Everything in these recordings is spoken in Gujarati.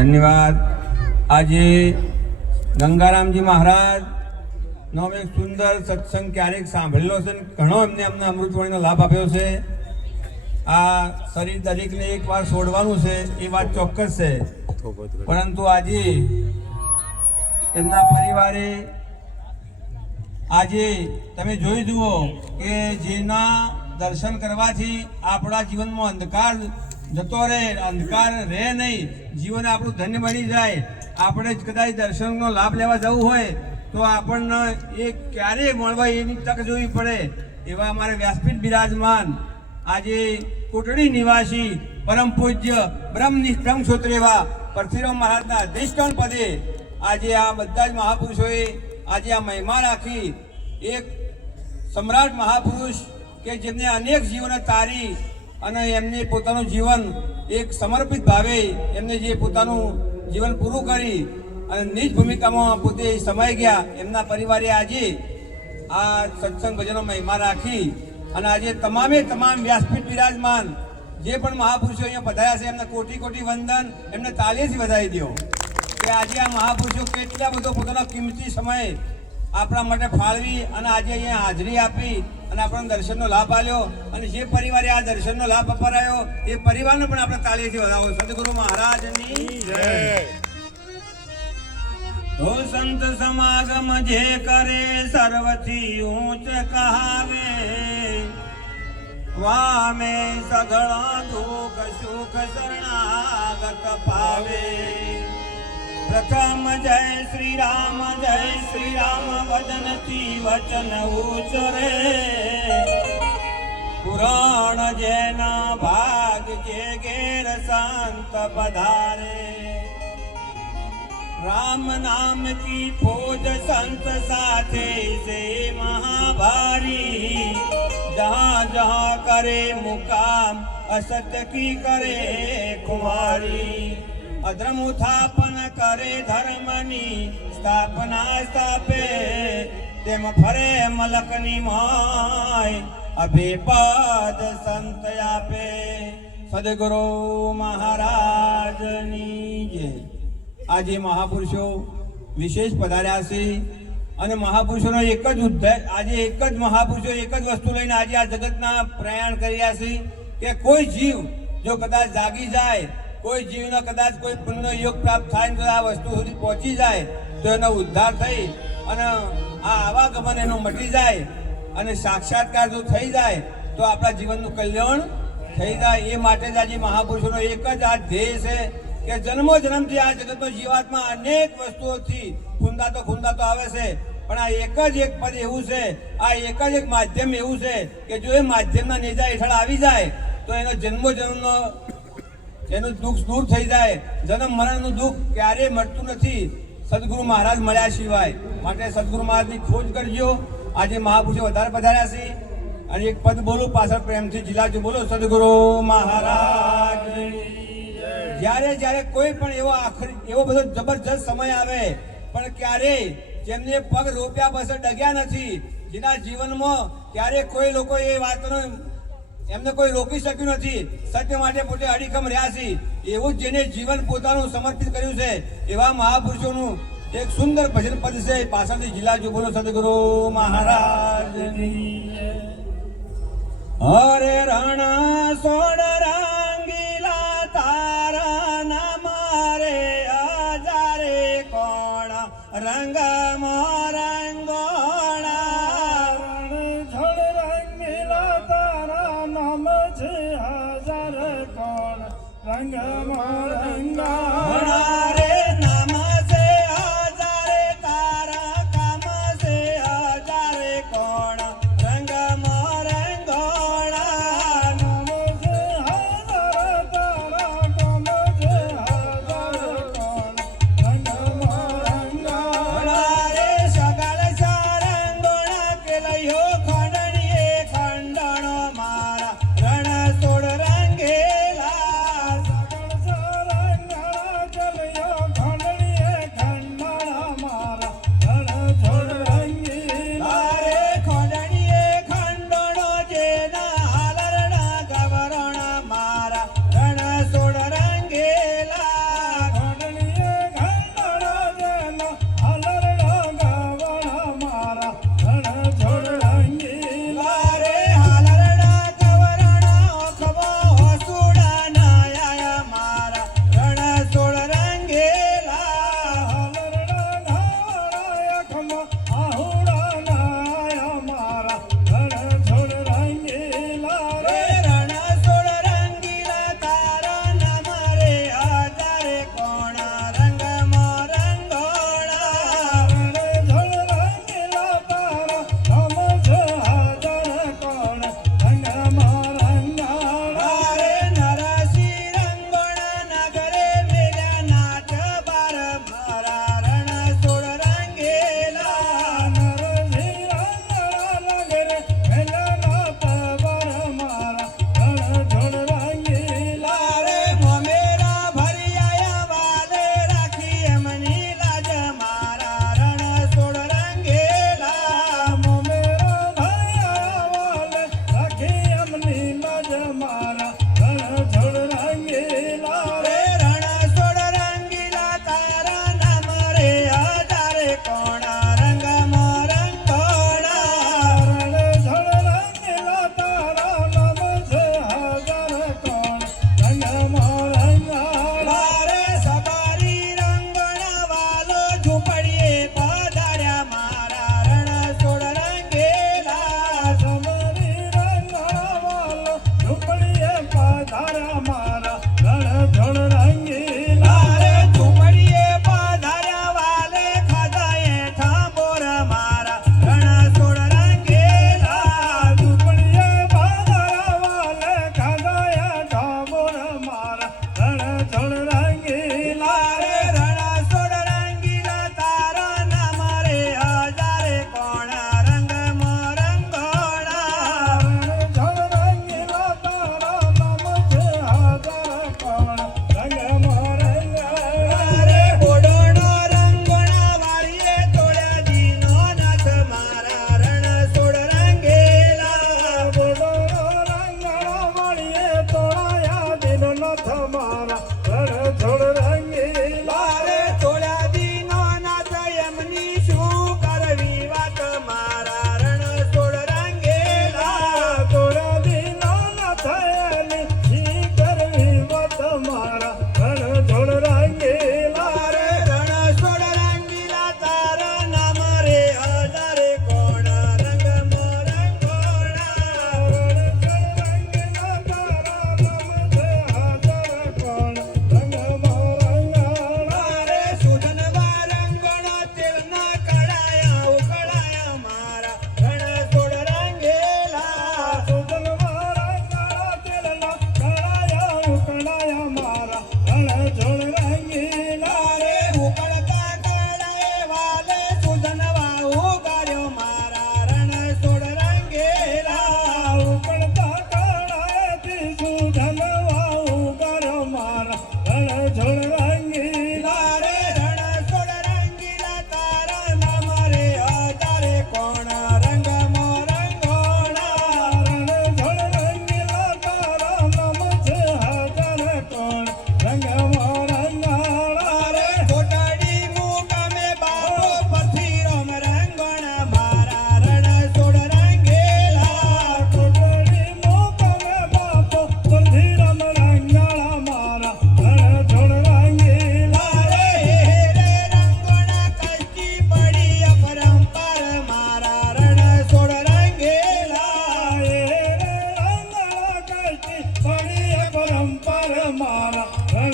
धन्यवाद। आज गंगारामजी महाराज નો એક સુંદર સત્સંગ ક્યારેક સાંભળેલો છે, ઘણો એમને અમૃતવાણીનો લાભ આપ્યો છે। આ શરીર દરેકને એકવાર છોડવાનું છે એ વાત ચોક્કસ છે, પરંતુ આજે એમના પરિવારે આજે તમે જોઈ જુઓ કે જેના દર્શન કરવાથી આપણા જીવનમાં અંધકાર જતો રહે, અંધકાર રહે નહીં, જીવન આપણું ધન્ય બની જાય। આપણે જ કદાચ દર્શનનો લાભ લેવા જવું હોય તો આપણને એ ક્યારે મળવા એની તક જોવી પડે। એવા અમારે વ્યાસપીઠ બિરાજમાન આજે કોટડી નિવાસી પરમ પૂજ્ય બ્રહ્મ ક્ષોત્ર એવા પરશુરામ મહારાજના અધિષ્ઠાન પદે આજે આ બધા જ મહાપુરુષોએ આજે આ મહિમા રાખી। એક સમ્રાટ મહાપુરુષ કે જેમને અનેક જીવનો તારી અને એમને પોતાનું જીવન એક સમર્પિત ભાવે એમને જે પોતાનું જીવન પૂરું કરી અને નિજ ભૂમિકામાં પોતે સમાઈ ગયા, એમના પરિવારે આજે આ સત્સંગ ભજનનો મહિમા રાખી અને આજે તમામે તમામ વ્યાસપીઠ બિરાજમાન જે પણ મહાપુરુષો અહીંયા પધાર્યા છે એમને કોટી કોટી વંદન, એમને તાળીથી વધાવી દો કે આજે આ મહાપુરુષો કેટલા બધો પોતાનો કિંમતી સમય આપણા માટે ફાળવી અને આજે અહીંયા હાજરી આપી અને આપણને દર્શનનો લાભ આપ્યો અને જે પરિવારે આ દર્શનનો લાભ અપાયો એ પરિવારને પણ આપણે તાળીથી વધાવો। સદગુરુ મહારાજની જય। तो संत समागम जे करे सर्वथी ऊंच कहावे, वामे सगळा दुख सुख शरणागत पावे। प्रथम जय श्री राम वदन थी वचन उचरे, पुराण जेना भाग जे घेर संत पधारे। राम नाम की फौज संत साथे से महाभारी, जहाँ जहाँ करे मुकाम असत्य की करे कुमारी। अधर्म उत्थापन करे धर्मनी स्थापना स्थापे, तेम फरे मलकनी माय अभिपद संत आपे। सदगुरु महाराजनी जय। આજે મહાપુરુષો વિશેષ પધાર્યા છે અને મહાપુરુષોનો એક જ ઉદ્દેશ, આજે એક જ મહાપુરુષો એક જ વસ્તુ લઈને આજે આ જગતના પ્રયાણ કરી રહ્યા છે કે કોઈ જીવ જો કદાચ જાગી જાય, કોઈ જીવનો કદાચ કોઈ પુણ્યનો યોગ પ્રાપ્ત થાય તો આ વસ્તુ સુધી પહોંચી જાય તો એનો ઉદ્ધાર થઈ અને આ આવાગમન એનું મટી જાય અને સાક્ષાત્કાર જો થઈ જાય તો આપણા જીવનનું કલ્યાણ થઈ જાય। એ માટે જ આજે મહાપુરુષોનો એક જ આ ધ્યેય છે કે જન્મો જન્મથી આ જગતનો જીવાત્મા અનેક વસ્તુઓથી ખૂંદાતો આવે છે, પણ આ એક જ એક પદ એવું છે, આ એક જ એક માધ્યમ એવું છે કે જો એ માધ્યમના નેજા હેઠળ આવી જાય તો એનો જન્મો જન્મનો એનું દુઃખ દૂર થઈ જાય। જન્મ મરણનું દુઃખ ક્યારેય મળતું નથી સદગુરુ મહારાજ મળ્યા સિવાય। માટે સદગુરુ મહારાજની ખોજ કરજો। આજે મહાપુરુષો વધારે પધાર્યા છે અને એક પદ બોલું પાછળ પ્રેમથી જિલ્લાજો બોલો સદગુરુ મહારાજ। જ્યારે જ્યારે કોઈ પણ એવો બધો જબરજસ્ત સમય આવે પણ ક્યારેય જેમને પગ રોપ્યા બસ ડગ્યા નથી, જેના જીવનમાં ક્યારેય કોઈ લોકો એ વાતનો એમને કોઈ રોકી શક્યું નથી, સત્ય માટે પોતે અડીખમ રહ્યા છે, એવું જ જેને જીવન પોતાનું સમર્પિત કર્યું છે એવા મહાપુરુષોનું એક સુંદર ભજન પદ છે। પાછળથી જિલ્લા જો બોલો સદગુરુ મહારાજની। હરે રણ સોડ રંગીલા તારા નામ રે હજારે કોણ રંગ રંગોણા। છોડ રંગીલા તારા નામ છે હજાર કોણ રંગ રંગોણા। રે નામ છે હજારે તારા કામ છે હજારે કોણ રંગ ચલયો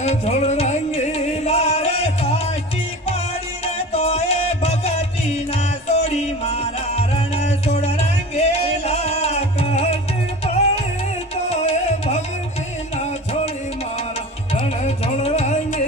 ઝોળ રંગીલા રે કાશી પાડીને તોય ભગતીના સોડી મારા રણ છોડ રંગેલા કાટી પાડી તોય ભક્તિના છોડી મારા રણ ઝોળ રંગીલા